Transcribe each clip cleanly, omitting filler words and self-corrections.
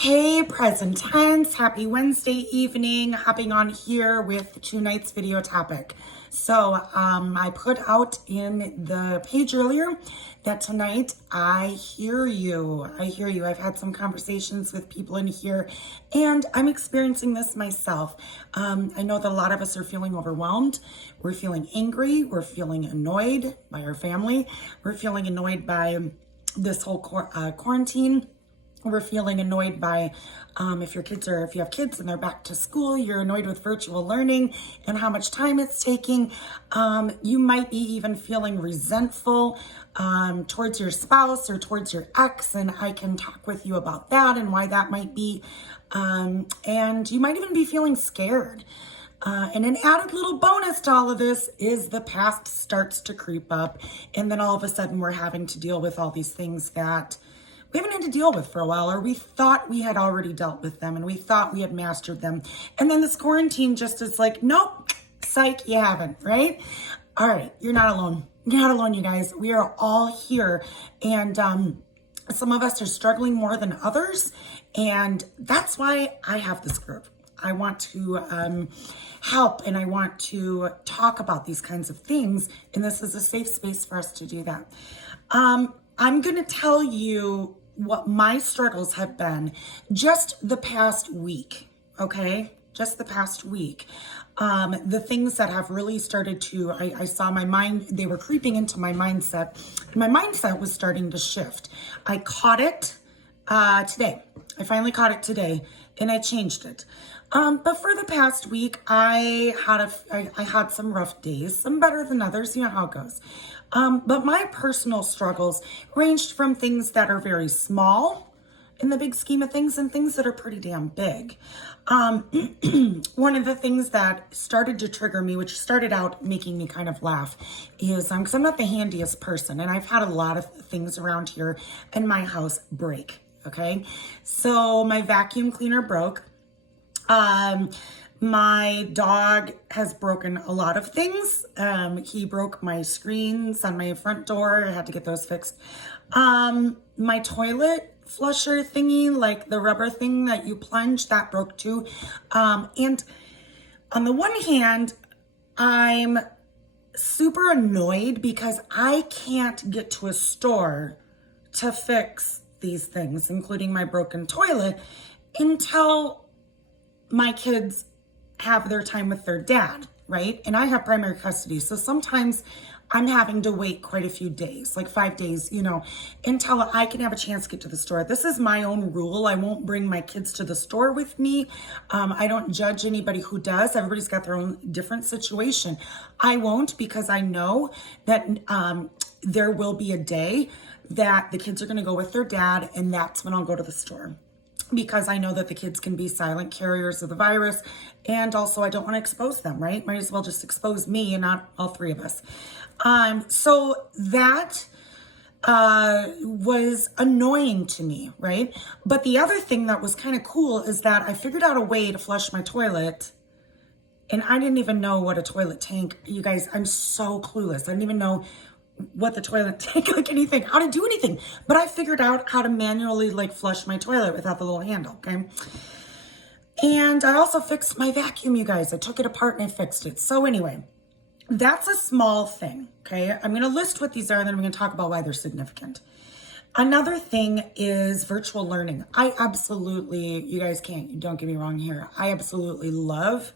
Hey, present tense, happy Wednesday evening, hopping on here with tonight's video topic. So I put out in the page earlier that tonight I hear you. I've had some conversations with people in here and I'm experiencing this myself. I know that a lot of us are feeling overwhelmed. We're feeling angry. We're feeling annoyed by our family. We're feeling annoyed by this whole quarantine. We're feeling annoyed by if you have kids and they're back to school, you're annoyed with virtual learning and how much time it's taking. You might be even feeling resentful towards your spouse or towards your ex, and I can talk with you about that and why that might be. And you might even be feeling scared. And an added little bonus to all of this is the past starts to creep up, and then all of a sudden we're having to deal with all these things that we haven't had to deal with for a while, or we thought we had already dealt with them and we thought we had mastered them. And then this quarantine just is like, nope, psych, you haven't, right? All right, you're not alone. You're not alone, you guys. We are all here. And some of us are struggling more than others. And that's why I have this group. I want to help and I want to talk about these kinds of things. And this is a safe space for us to do that. I'm going to tell you what my struggles have been just the past week, okay? Just the past week. The things that have really started to, I saw my mind, they were creeping into my mindset. My mindset was starting to shift. I caught it today. I finally caught it today and I changed it. But for the past week, I had some rough days, some better than others, you know how it goes. But my personal struggles ranged from things that are very small in the big scheme of things and things that are pretty damn big. One of the things that started to trigger me, which started out making me kind of laugh, is because I'm not the handiest person and I've had a lot of things around here in my house break, okay? So my vacuum cleaner broke. My dog has broken a lot of things. He broke my screens on my front door. I had to get those fixed. My toilet flusher thingy, like the rubber thing that you plunge, that broke too. And on the one hand, I'm super annoyed because I can't get to a store to fix these things, including my broken toilet, until my kids have their time with their dad, right? And I have primary custody. So sometimes I'm having to wait quite a few days, like 5 days, until I can have a chance to get to the store. This is my own rule. I won't bring my kids to the store with me. I don't judge anybody who does. Everybody's got their own different situation. I won't, because I know that there will be a day that the kids are going to go with their dad, and that's when I'll go to the store, because I know that the kids can be silent carriers of the virus. And also I don't want to expose them, right? Might as well just expose me and not all three of us. So that was annoying to me, right? But the other thing that was kind of cool is that I figured out a way to flush my toilet, and I didn't even know what a toilet tank, you guys, I'm so clueless. I didn't even know what the toilet tank, like anything, how to do anything. But I figured out how to manually flush my toilet without the little handle, okay? And I also fixed my vacuum, you guys. I took it apart and I fixed it. So anyway, that's a small thing, okay? I'm going to list what these are, and then I'm going to talk about why they're significant. Another thing is virtual learning. I absolutely, you guys don't get me wrong here. I absolutely love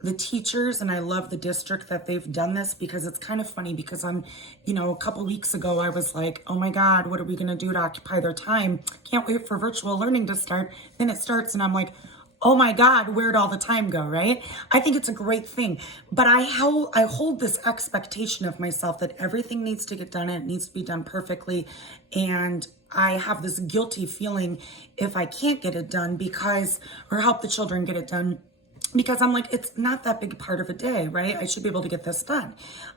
the teachers and I love the district that they've done this, because it's kind of funny, because I'm, a couple weeks ago, I was like, oh my God, what are we going to do to occupy their time? Can't wait for virtual learning to start. Then it starts and I'm like, oh my God, where'd all the time go, right? I think it's a great thing, but I hold this expectation of myself that everything needs to get done and it needs to be done perfectly. And I have this guilty feeling if I can't get it done or help the children get it done, because I'm like, it's not that big part of a day, right? I should be able to get this done.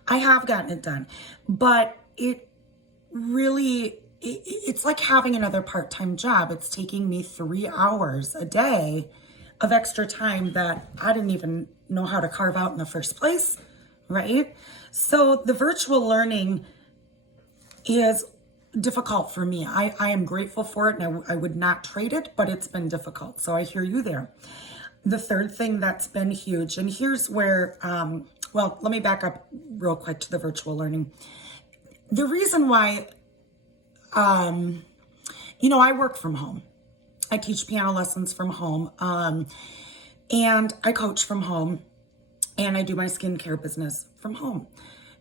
I have gotten it done, but it really, it's like having another part-time job. It's taking me 3 hours a day of extra time that I didn't even know how to carve out in the first place, right? So the virtual learning is difficult for me. I am grateful for it, and I would not trade it, but it's been difficult. So I hear you there. The third thing that's been huge, and here's where, well, let me back up real quick to the virtual learning. The reason why, I work from home. I teach piano lessons from home, and I coach from home, and I do my skincare business from home.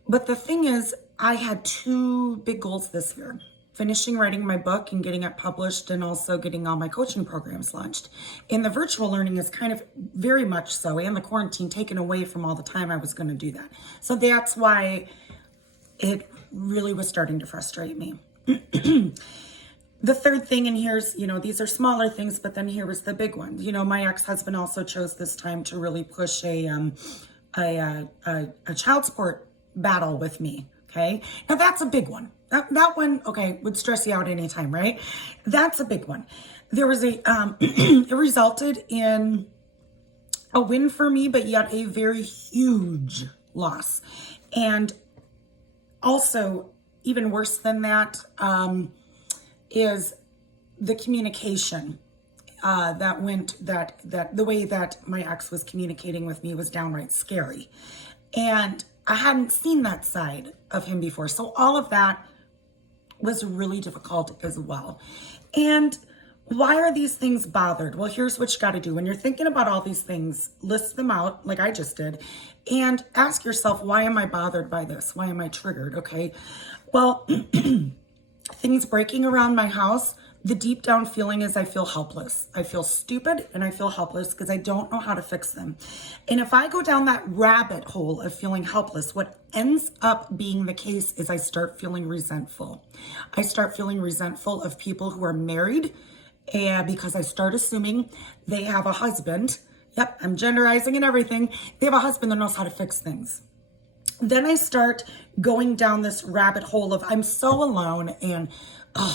But the thing is, I had two big goals this year: finishing writing my book and getting it published, and also getting all my coaching programs launched. And the virtual learning is kind of very much so, and the quarantine taken away from all the time I was going to do that. So that's why it really was starting to frustrate me. The third thing, and here's, these are smaller things, but then here was the big one. My ex-husband also chose this time to really push a child support battle with me. Okay. Now that's a big one. That one, okay, would stress you out anytime, right? That's a big one. There was it resulted in a win for me, but yet a very huge loss. And also, even worse than that, is the communication that the way that my ex was communicating with me was downright scary. And I hadn't seen that side of him before. So all of that was really difficult as well. And why are these things bothered? Well, here's what you got to do. When you're thinking about all these things, list them out like I just did, and ask yourself, why am I bothered by this? Why am I triggered? Okay. Well, things breaking around my house, the deep down feeling is I feel helpless. I feel stupid and I feel helpless because I don't know how to fix them. And if I go down that rabbit hole of feeling helpless, what ends up being the case is I start feeling resentful. I start feeling resentful of people who are married, and because I start assuming they have a husband. Yep, I'm genderizing and everything. They have a husband that knows how to fix things. Then I start going down this rabbit hole of I'm so alone, and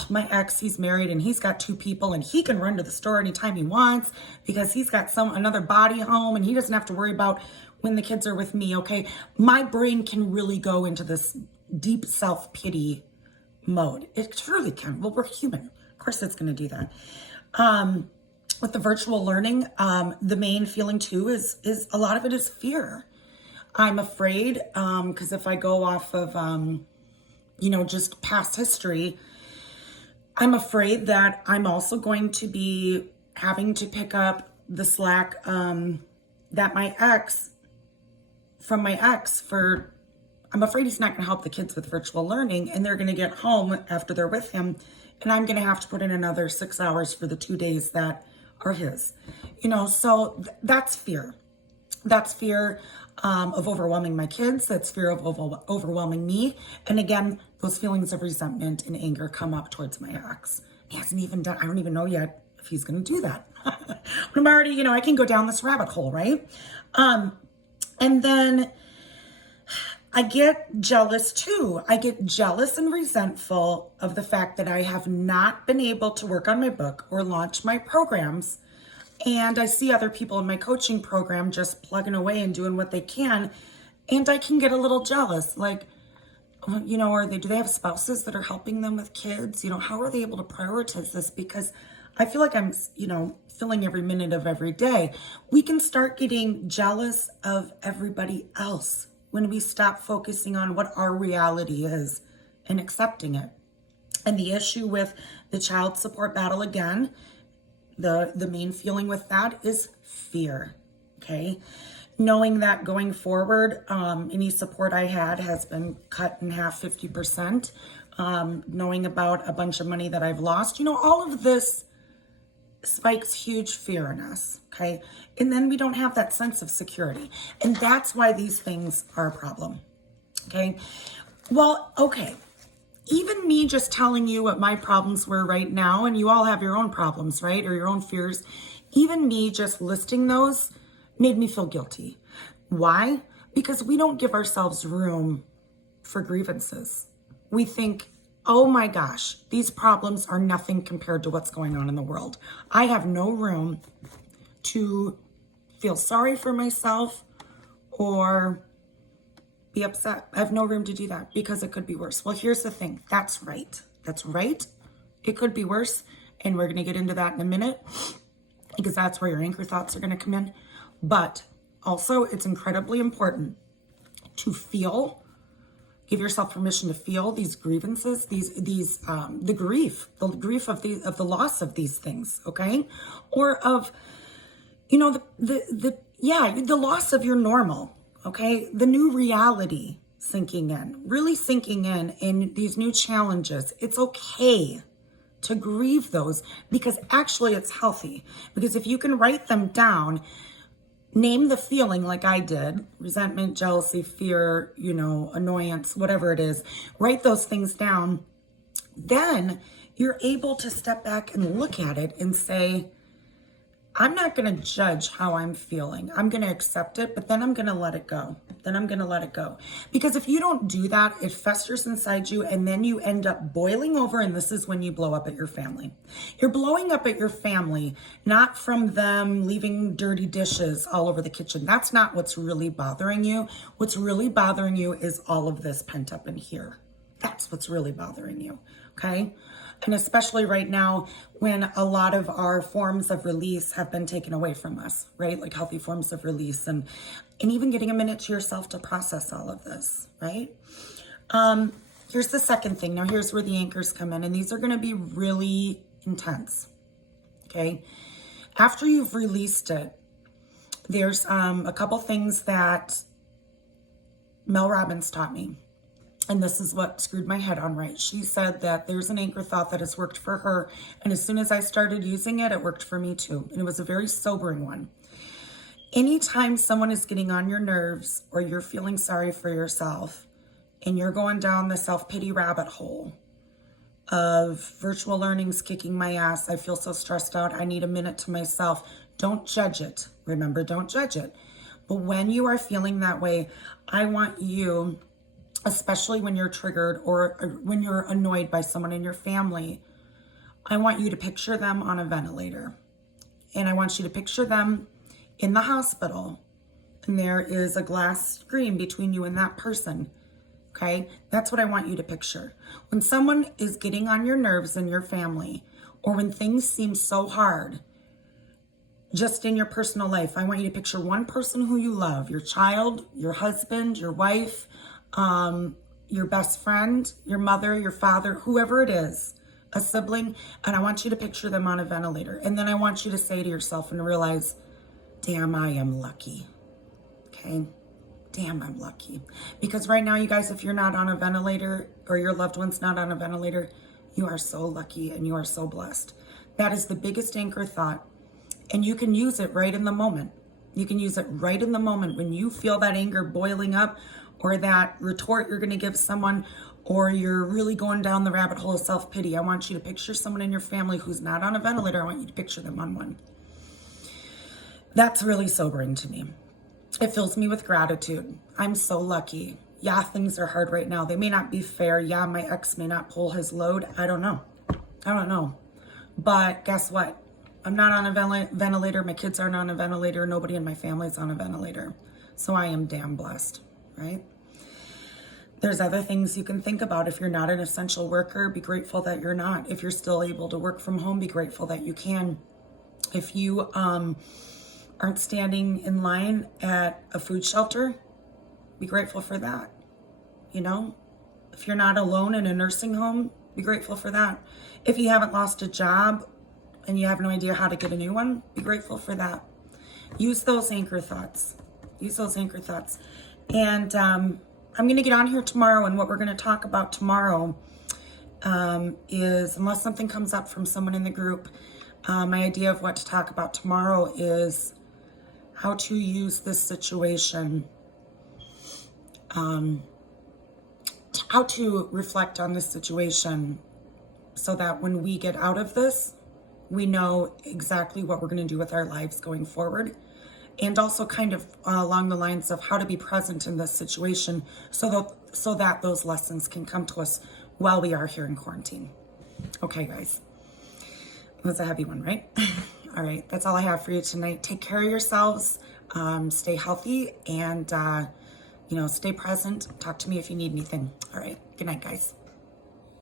my ex, he's married and he's got two people and he can run to the store anytime he wants because he's got another body home and he doesn't have to worry about when the kids are with me. Okay. My brain can really go into this deep self-pity mode. It truly can. Well, we're human. Of course it's going to do that. With the virtual learning, the main feeling too is a lot of it is fear. I'm afraid, because if I go off of, just past history, I'm afraid that I'm also going to be having to pick up the slack that my ex I'm afraid he's not going to help the kids with virtual learning, and they're going to get home after they're with him, and I'm going to have to put in another 6 hours for the 2 days that are his. So that's fear. That's fear of overwhelming my kids. That's fear of overwhelming me. And again, those feelings of resentment and anger come up towards my ex. He hasn't even done, I don't even know yet if he's going to do that. But I'm already, I can go down this rabbit hole, right? And then I get jealous too. I get jealous and resentful of the fact that I have not been able to work on my book or launch my programs. And I see other people in my coaching program just plugging away and doing what they can. And I can get a little jealous. Like, do they have spouses that are helping them with kids? How are they able to prioritize this? Because I feel like I'm, filling every minute of every day. We can start getting jealous of everybody else when we stop focusing on what our reality is and accepting it. And the issue with the child support battle, again, the main feeling with that is fear. Okay. Knowing that going forward, any support I had has been cut in half, 50%. Knowing about a bunch of money that I've lost, all of this spikes huge fear in us. Okay. And then we don't have that sense of security. And that's why these things are a problem. Okay. Well, okay. Even me just telling you what my problems were right now, and you all have your own problems, right? Or your own fears. Even me just listing those made me feel guilty. Why? Because we don't give ourselves room for grievances. We think, oh my gosh, these problems are nothing compared to what's going on in the world. I have no room to feel sorry for myself or be upset. I have no room to do that because it could be worse. Well, here's the thing. That's right. That's right. It could be worse. And we're going to get into that in a minute because that's where your anchor thoughts are going to come in. But also, it's incredibly important to feel, give yourself permission to feel these grievances, the grief of the loss of these things, okay? Or of, the loss of your normal, okay? The new reality sinking in, really sinking in these new challenges. It's okay to grieve those because actually it's healthy. Because if you can write them down, name the feeling like I did, resentment, jealousy, fear, annoyance, whatever it is, write those things down, then you're able to step back and look at it and say, I'm not going to judge how I'm feeling. I'm going to accept it, but then I'm going to let it go. Because if you don't do that, it festers inside you and then you end up boiling over, and this is when you blow up at your family. You're blowing up at your family, not from them leaving dirty dishes all over the kitchen. That's not what's really bothering you. What's really bothering you is all of this pent up in here. That's what's really bothering you, okay? And especially right now when a lot of our forms of release have been taken away from us, right? Like healthy forms of release and even getting a minute to yourself to process all of this, right? Here's the second thing. Now here's where the anchors come in, and these are going to be really intense, okay? After you've released it, there's a couple things that Mel Robbins taught me. And this is what screwed my head on right. She said that there's an anchor thought that has worked for her. And as soon as I started using it, it worked for me too. And it was a very sobering one. Anytime someone is getting on your nerves or you're feeling sorry for yourself and you're going down the self-pity rabbit hole of virtual learning's kicking my ass, I feel so stressed out, I need a minute to myself, don't judge it. Remember, don't judge it. But when you are feeling that way, I want you, especially when you're triggered or when you're annoyed by someone in your family, I want you to picture them on a ventilator. And I want you to picture them in the hospital. And there is a glass screen between you and that person. Okay? That's what I want you to picture. When someone is getting on your nerves in your family, or when things seem so hard, just in your personal life, I want you to picture one person who you love, your child, your husband, your wife, your best friend, your mother, your father, whoever it is, a sibling, and I want you to picture them on a ventilator. And then I want you to say to yourself and realize, damn, I am lucky. Okay? Damn, I'm lucky. Because right now, you guys, if you're not on a ventilator or your loved one's not on a ventilator, you are so lucky and you are so blessed. That is the biggest anchor thought. And you can use it right in the moment. You can use it right in the moment when you feel that anger boiling up, or that retort you're going to give someone, or you're really going down the rabbit hole of self-pity. I want you to picture someone in your family who's not on a ventilator. I want you to picture them on one. That's really sobering to me. It fills me with gratitude. I'm so lucky. Yeah, things are hard right now. They may not be fair. Yeah, my ex may not pull his load. I don't know. But guess what? I'm not on a ventilator. My kids aren't on a ventilator. Nobody in my family's on a ventilator. So I am damn blessed, right? There's other things you can think about. If you're not an essential worker, be grateful that you're not. If you're still able to work from home, be grateful that you can. If you aren't standing in line at a food shelter, be grateful for that. If you're not alone in a nursing home, be grateful for that. If you haven't lost a job and you have no idea how to get a new one, be grateful for that. Use those anchor thoughts. And I'm going to get on here tomorrow, and what we're going to talk about tomorrow is, unless something comes up from someone in the group, my idea of what to talk about tomorrow is how to use this situation, how to reflect on this situation so that when we get out of this, we know exactly what we're going to do with our lives going forward. And also kind of along the lines of how to be present in this situation so that those lessons can come to us while we are here in quarantine. Okay, guys. That's a heavy one, right? All right, that's all I have for you tonight. Take care of yourselves. Stay healthy and, stay present. Talk to me if you need anything. All right. Good night, guys.